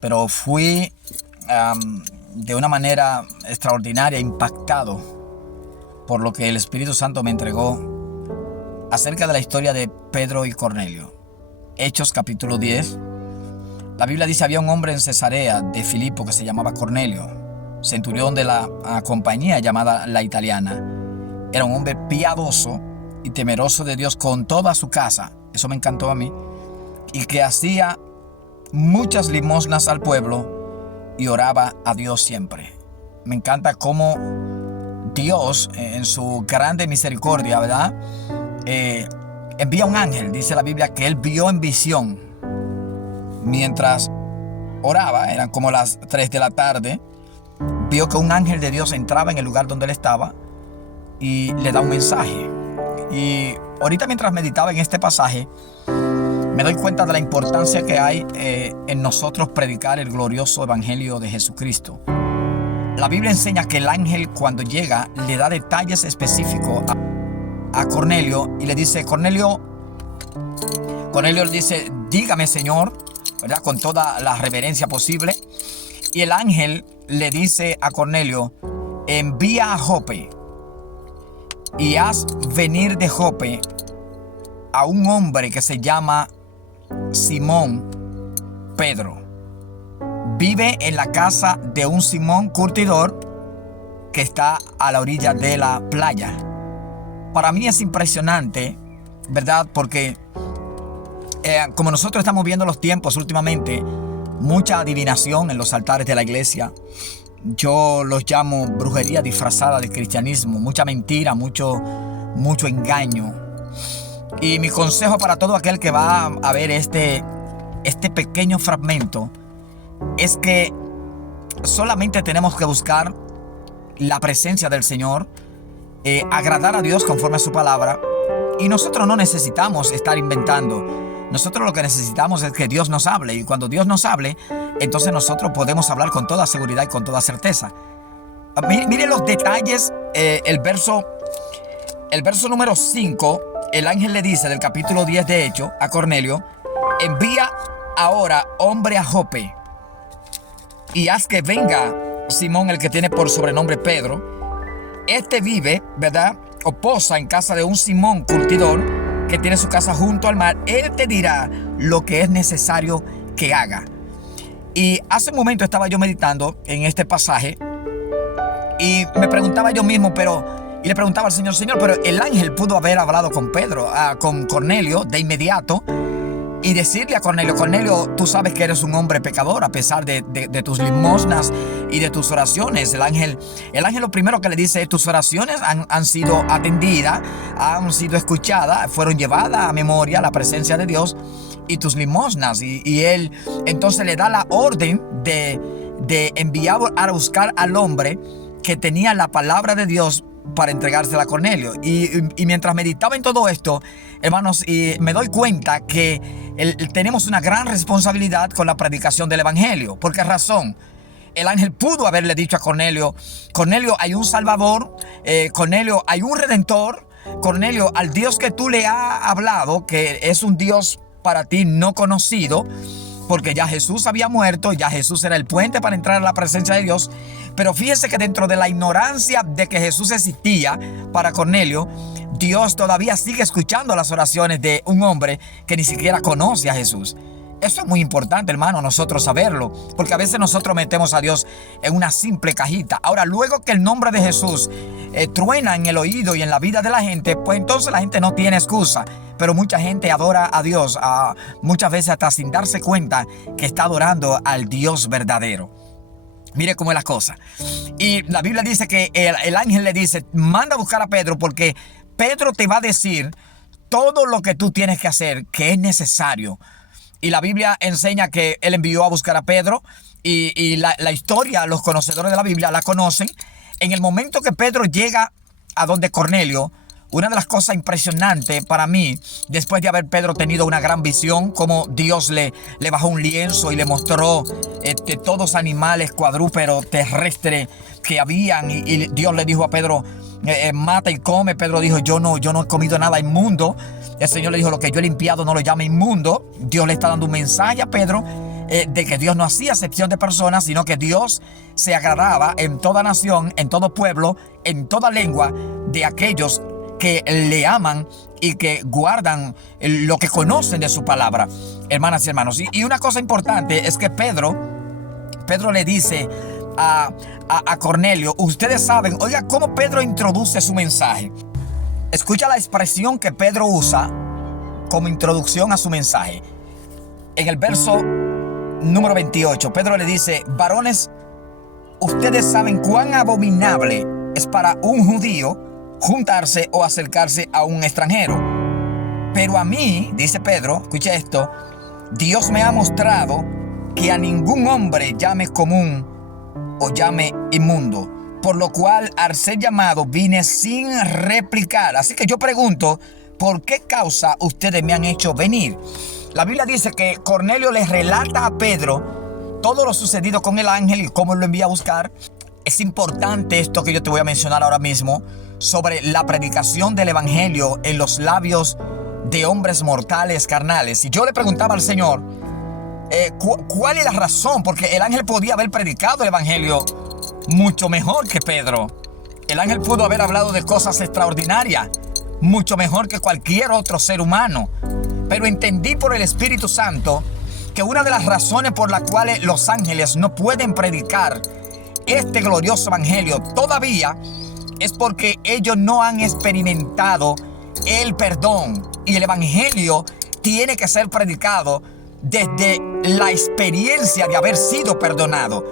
pero fui de una manera extraordinaria impactado por lo que el Espíritu Santo me entregó acerca de la historia de Pedro y Cornelio. Hechos capítulo 10. La Biblia dice: había un hombre en Cesarea de Filipo que se llamaba Cornelio, centurión de la compañía llamada La Italiana. Era un hombre piadoso y temeroso de Dios con toda su casa. Eso me encantó a mí. Y que hacía muchas limosnas al pueblo y oraba a Dios siempre. Me encanta cómo Dios, en su grande misericordia, ¿verdad? Envía un ángel. Dice la Biblia que él vio en visión mientras oraba. Eran como las 3 de la tarde. Vio que un ángel de Dios entraba en el lugar donde él estaba y le da un mensaje. Y ahorita, mientras meditaba en este pasaje, me doy cuenta de la importancia que hay en nosotros predicar el glorioso evangelio de Jesucristo. La Biblia enseña que el ángel, cuando llega, le da detalles específicos a Cornelio y le dice: Cornelio le dice: dígame, Señor, ¿verdad? Con toda la reverencia posible. Y el ángel le dice a Cornelio: envía a Jope y haz venir de Jope a un hombre que se llama Simón Pedro. Vive en la casa de un Simón curtidor que está a la orilla de la playa. Para mí es impresionante, ¿verdad? Porque como nosotros estamos viendo los tiempos últimamente, mucha adivinación en los altares de la iglesia. Yo los llamo brujería disfrazada de cristianismo. Mucha mentira, mucho engaño. Y mi consejo para todo aquel que va a ver este pequeño fragmento es que solamente tenemos que buscar la presencia del Señor, agradar a Dios conforme a su palabra, y nosotros no necesitamos estar inventando. Nosotros lo que necesitamos es que Dios nos hable, y cuando Dios nos hable, entonces nosotros podemos hablar con toda seguridad y con toda certeza. Mire los detalles. El verso número 5, el ángel le dice, del capítulo 10 de Hechos, a Cornelio: envía ahora hombre a Jope y haz que venga Simón, el que tiene por sobrenombre Pedro. Este vive, ¿verdad?, o posa en casa de un Simón curtidor que tiene su casa junto al mar. Él te dirá lo que es necesario que haga. Y hace un momento estaba yo meditando en este pasaje y me preguntaba yo mismo, y le preguntaba al Señor: Señor, pero el ángel pudo haber hablado con con Cornelio de inmediato y decirle a Cornelio: Cornelio, tú sabes que eres un hombre pecador a pesar de tus limosnas y de tus oraciones. El ángel lo primero que le dice es: tus oraciones han sido atendidas, han sido escuchadas, fueron llevadas a memoria a la presencia de Dios, y tus limosnas. Y él entonces le da la orden de enviar a buscar al hombre que tenía la palabra de Dios para entregársela a Cornelio. Y mientras meditaba en todo esto, hermanos, me doy cuenta que tenemos una gran responsabilidad con la predicación del evangelio. ¿Por qué razón? El ángel pudo haberle dicho a Cornelio: Cornelio, hay un Salvador, Cornelio, hay un Redentor, Cornelio, al Dios que tú le has hablado, que es un Dios para ti no conocido, porque ya Jesús había muerto, ya Jesús era el puente para entrar a la presencia de Dios. Pero fíjese que dentro de la ignorancia de que Jesús existía para Cornelio, Dios todavía sigue escuchando las oraciones de un hombre que ni siquiera conoce a Jesús. Eso es muy importante, hermano, nosotros saberlo, porque a veces nosotros metemos a Dios en una simple cajita. Ahora, luego que el nombre de Jesús truena en el oído y en la vida de la gente, pues entonces la gente no tiene excusa. Pero mucha gente adora a Dios, muchas veces hasta sin darse cuenta que está adorando al Dios verdadero. Mire cómo es la cosa. Y la Biblia dice que el ángel le dice: manda a buscar a Pedro, porque Pedro te va a decir todo lo que tú tienes que hacer, que es necesario. Y la Biblia enseña que él envió a buscar a Pedro, y la historia, los conocedores de la Biblia la conocen. En el momento que Pedro llega a donde Cornelio, una de las cosas impresionantes para mí, después de haber Pedro tenido una gran visión, como Dios le bajó un lienzo y le mostró todos los animales cuadrúpedos terrestres que habían, y Dios le dijo a Pedro: mata y come. Pedro dijo: yo no he comido nada inmundo. El Señor le dijo: lo que yo he limpiado no lo llame inmundo. Dios le está dando un mensaje a Pedro de que Dios no hacía acepción de personas, sino que Dios se agradaba en toda nación, en todo pueblo, en toda lengua, de aquellos que le aman y que guardan lo que conocen de su palabra, hermanas y hermanos. Y una cosa importante es que Pedro le dice a Cornelio, ustedes saben, oiga cómo Pedro introduce su mensaje. Escucha la expresión que Pedro usa como introducción a su mensaje. En el verso número 28, Pedro le dice, varones, ustedes saben cuán abominable es para un judío juntarse o acercarse a un extranjero. Pero a mí, dice Pedro, escucha esto, Dios me ha mostrado que a ningún hombre llame común o llame inmundo, por lo cual al ser llamado vine sin replicar. Así que yo pregunto, ¿por qué causa ustedes me han hecho venir? La Biblia dice que Cornelio les relata a Pedro todo lo sucedido con el ángel y cómo lo envía a buscar. Es importante esto que yo te voy a mencionar ahora mismo sobre la predicación del evangelio en los labios de hombres mortales carnales. Y yo le preguntaba al Señor, ¿cuál es la razón? Porque el ángel podía haber predicado el evangelio mucho mejor que Pedro. El ángel pudo haber hablado de cosas extraordinarias, mucho mejor que cualquier otro ser humano. Pero entendí por el Espíritu Santo que una de las razones por las cuales los ángeles no pueden predicar este glorioso evangelio todavía es porque ellos no han experimentado el perdón. Y el evangelio tiene que ser predicado desde la experiencia de haber sido perdonado.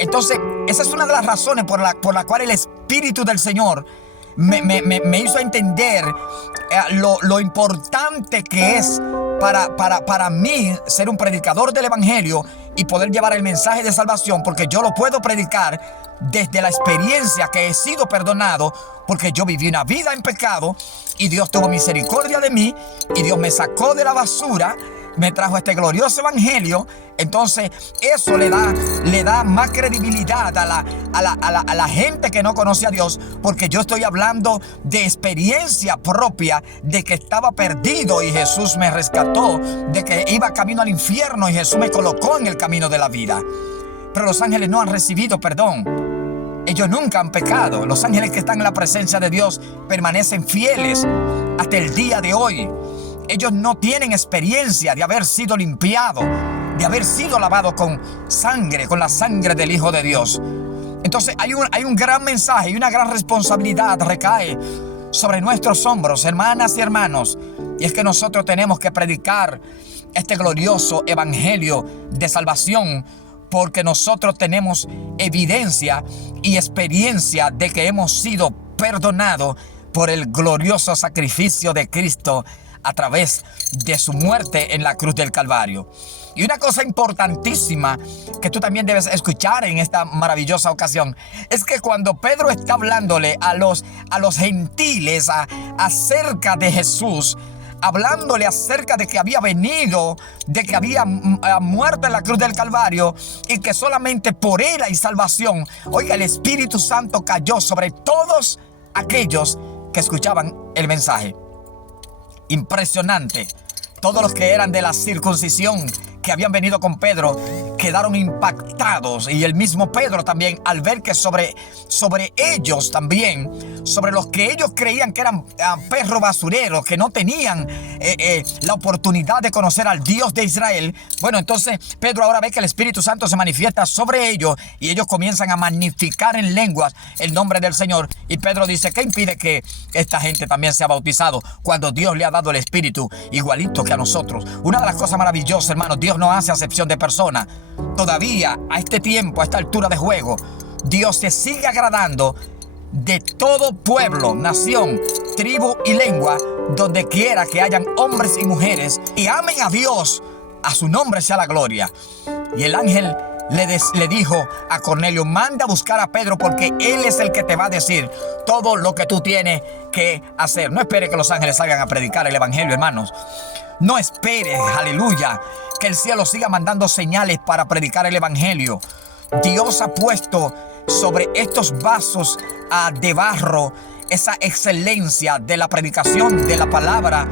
Entonces, esa es una de las razones por la cual el Espíritu del Señor me hizo entender lo importante que es para mí ser un predicador del evangelio y poder llevar el mensaje de salvación, porque yo lo puedo predicar desde la experiencia que he sido perdonado, porque yo viví una vida en pecado y Dios tuvo misericordia de mí y Dios me sacó de la basura, me trajo este glorioso evangelio. Entonces eso le da más credibilidad a la gente que no conoce a Dios, porque yo estoy hablando de experiencia propia, de que estaba perdido y Jesús me rescató, de que iba camino al infierno y Jesús me colocó en el camino de la vida. Pero los ángeles no han recibido perdón. Ellos nunca han pecado. Los ángeles que están en la presencia de Dios permanecen fieles hasta el día de hoy. Ellos no tienen experiencia de haber sido limpiado, de haber sido lavado con la sangre del Hijo de Dios. Entonces hay un gran mensaje y una gran responsabilidad recae sobre nuestros hombros, hermanas y hermanos. Y es que nosotros tenemos que predicar este glorioso evangelio de salvación, porque nosotros tenemos evidencia y experiencia de que hemos sido perdonados por el glorioso sacrificio de Cristo a través de su muerte en la cruz del Calvario. Y una cosa importantísima que tú también debes escuchar en esta maravillosa ocasión es que cuando Pedro está hablándole a los gentiles acerca de Jesús, hablándole acerca de que había venido, de que había muerto en la cruz del Calvario y que solamente por él hay salvación, oiga, el Espíritu Santo cayó sobre todos aquellos que escuchaban el mensaje. Impresionante. Todos los que eran de la circuncisión, que habían venido con Pedro, quedaron impactados. Y el mismo Pedro también, al ver que sobre ellos también, sobre los que ellos creían que eran perros basureros, que no tenían la oportunidad de conocer al Dios de Israel, bueno, entonces Pedro ahora ve que el Espíritu Santo se manifiesta sobre ellos y ellos comienzan a magnificar en lenguas el nombre del Señor. Y Pedro dice, ¿qué impide que esta gente también sea bautizado cuando Dios le ha dado el Espíritu igualito que a nosotros? Una de las cosas maravillosas, hermanos, Dios no hace acepción de personas. Todavía a este tiempo, a esta altura de juego, Dios se sigue agradando de todo pueblo, nación, tribu y lengua, donde quiera que hayan hombres y mujeres y amen a Dios. A su nombre sea la gloria. Y el ángel le dijo a Cornelio, manda a buscar a Pedro, porque él es el que te va a decir todo lo que tú tienes que hacer. No espere que los ángeles salgan a predicar el evangelio, hermanos. No espere, aleluya, que el cielo siga mandando señales para predicar el evangelio. Dios ha puesto sobre estos vasos de barro esa excelencia de la predicación de la palabra,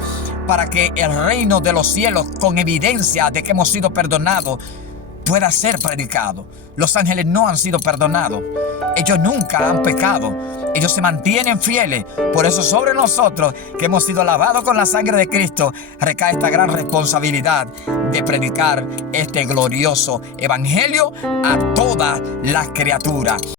para que el reino de los cielos, con evidencia de que hemos sido perdonados, pueda ser predicado. Los ángeles no han sido perdonados. Ellos nunca han pecado. Ellos se mantienen fieles. Por eso sobre nosotros, que hemos sido lavados con la sangre de Cristo, recae esta gran responsabilidad de predicar este glorioso evangelio a todas las criaturas.